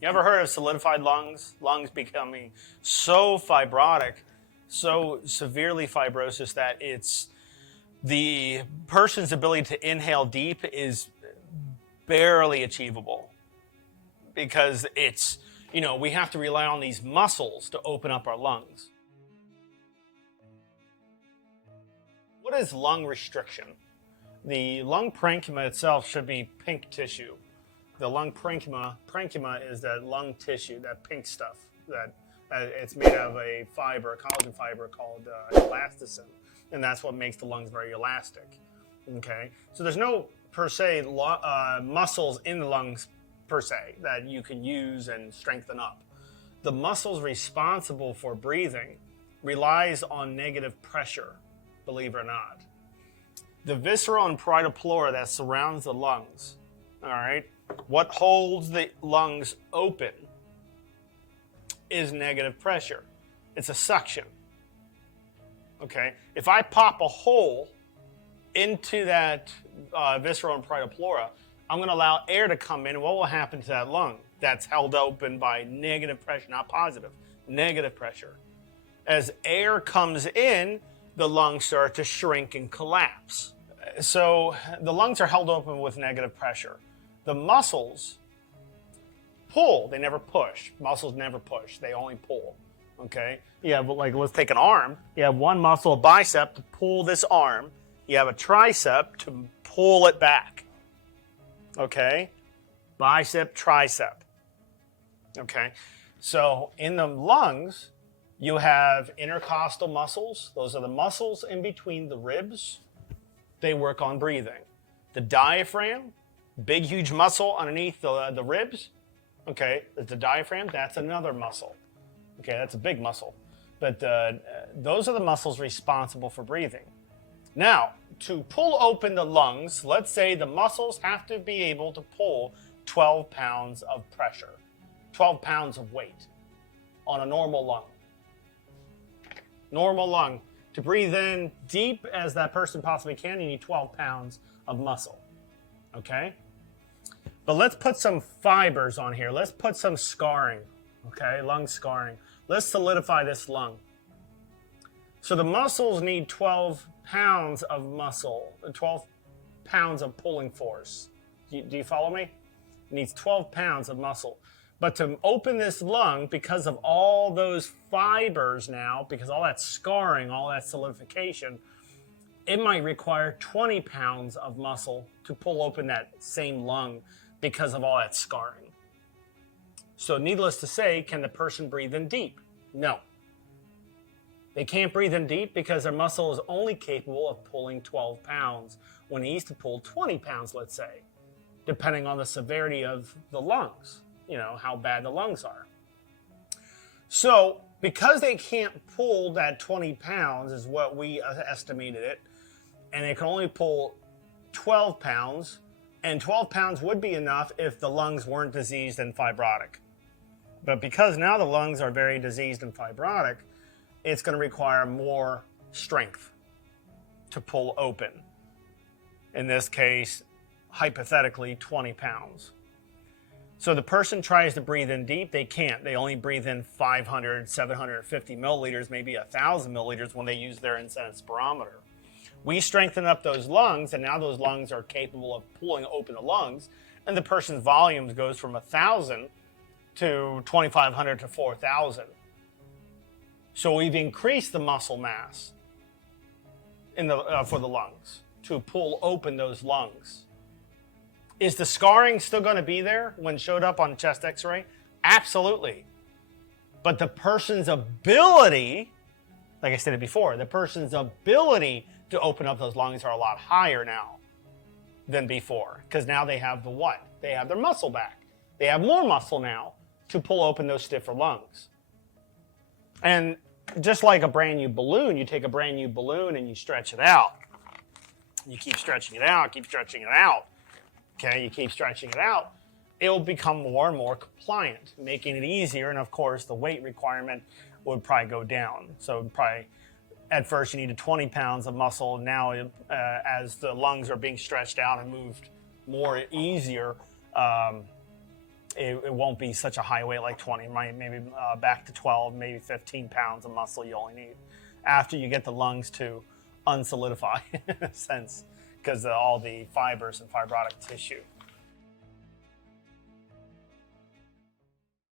You ever heard of solidified lungs? Lungs becoming so fibrotic, so severely fibrosis that it's the person's ability to inhale deep is barely achievable because it's, we have to rely on these muscles to open up our lungs. What is lung restriction? The lung parenchyma itself should be pink tissue. The lung parenchyma is that lung tissue, that pink stuff that it's made out of a fiber, a collagen fiber called elasticin, and that's what makes the lungs very elastic. Okay, so there's no per se muscles in the lungs per se that you can use and strengthen up. The muscles responsible for breathing relies on negative pressure, believe it or not. The visceral and parietal pleura that surrounds the lungs, all right, what holds the lungs open is negative pressure. It's a suction. Okay, if I pop a hole into that visceral and parietal pleura, I'm going to allow air to come in. What will happen to that lung that's held open by negative pressure, not positive, negative pressure? As air comes in, the lungs start to shrink and collapse. So the lungs are held open with negative pressure. The muscles pull, they never push. Muscles never push, they only pull. Okay? You have, like, let's take an arm. You have one muscle, a bicep, to pull this arm. You have a tricep to pull it back. Okay? Bicep, tricep. Okay? So in the lungs, you have intercostal muscles. Those are the muscles in between the ribs. They work on breathing. The diaphragm, big, huge muscle underneath the ribs. Okay, the diaphragm, that's another muscle. Okay, that's a big muscle. But those are the muscles responsible for breathing. Now, to pull open the lungs, let's say the muscles have to be able to pull 12 pounds of pressure, 12 pounds of weight on a normal lung. Normal lung. To breathe in deep as that person possibly can, you need 12 pounds of muscle. Okay? But let's put some fibers on here. Let's put some scarring. Okay? Lung scarring. Let's solidify this lung. So the muscles need 12 pounds of muscle, 12 pounds of pulling force. Do you follow me? It needs 12 pounds of muscle. But to open this lung, because of all those fibers now, because all that scarring, all that solidification, it might require 20 pounds of muscle to pull open that same lung because of all that scarring. So needless to say, can the person breathe in deep? No. They can't breathe in deep because their muscle is only capable of pulling 12 pounds when it needs to pull 20 pounds, let's say, depending on the severity of the lungs, how bad the lungs are. So because they can't pull that 20 pounds is what we estimated it, and they can only pull 12 pounds, and 12 pounds would be enough if the lungs weren't diseased and fibrotic. But because now the lungs are very diseased and fibrotic, it's going to require more strength to pull open. In this case, hypothetically, 20 pounds. So the person tries to breathe in deep, they can't. They only breathe in 500, 750 milliliters, maybe 1,000 milliliters when they use their incentive spirometer. We strengthen up those lungs, and now those lungs are capable of pulling open the lungs, and the person's volume goes from 1,000 to 2,500 to 4,000. So we've increased the muscle mass for the lungs to pull open those lungs. Is the scarring still going to be there when showed up on chest x-ray? Absolutely. But the person's ability, like I stated before, the person's ability to open up those lungs are a lot higher now than before. Because now they have the what? They have their muscle back. They have more muscle now to pull open those stiffer lungs. And just like a brand new balloon, you take a brand new balloon and you stretch it out. You keep stretching it out, keep stretching it out. Okay, you keep stretching it out, it will become more and more compliant, making it easier. And of course, the weight requirement would probably go down. So probably at first you needed 20 pounds of muscle. Now, as the lungs are being stretched out and moved more easier, it won't be such a high weight like 20. Maybe back to 12, maybe 15 pounds of muscle you only need after you get the lungs to unsolidify in a sense, because all the fibers and fibrotic tissue